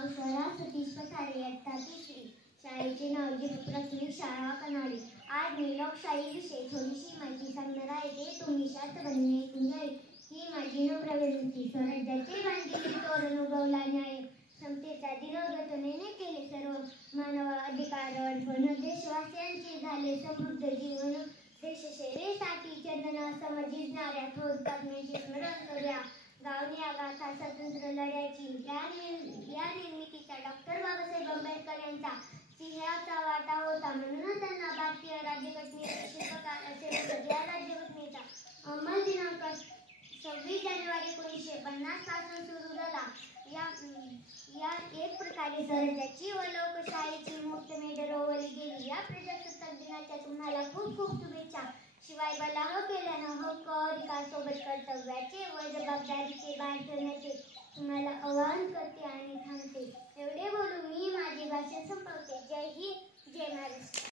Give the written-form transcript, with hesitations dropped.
नाव स्वरा सतीश पठारे, इयत्ता तिसरी. शाळेचे नाव जिल्हा प्राथमिक शाळा कन्हाडी. आज मी लोकशाही विषयी थोडीशी माहिती सांगणार आहे. ते तुम्ही शांतपणे ऐकून घ्यावी ही माझी नम्र विनंती. स्वराज्याचे बांधलेले तोरण उगवला न्याय समतेचा दिनोदतनेने केले सर्व मानव अधिकार अर्पण. देशवासियांचे झाले समृद्ध जीवन. देशसेवेसाठी चंदना समजिणाऱ्या थोर तज्ञांचे स्मरण करूया. गावण्या गाथा स्वातंत्र्य लढ्याची. या निर्मितीचा डॉक्टर बाबासाहेब आंबेडकर यांचा सिंहाचा वाटा होता. म्हणूनच त्यांना भारतीय राज्यघटनेचे शिल्पकार असे म्हणतात. या राज्यघटनेचा अंमल दिनांक 26 जानेवारी 1950 पासून सुरू झाला. या एक प्रकारे स्वराज्याची व लोकशाहीची मुहूर्तमेढ रोवली गेली. या प्रजासत्ताक दिनाच्या तुम्हाला खूप खूप शुभेच्छा. शिवाय बलाह केल्यानं हक्क अधिकार सोबत कर्तव्याचे व जबाबदारीचे भान ठेवण्याचे तुम्हाला आवाहन करते.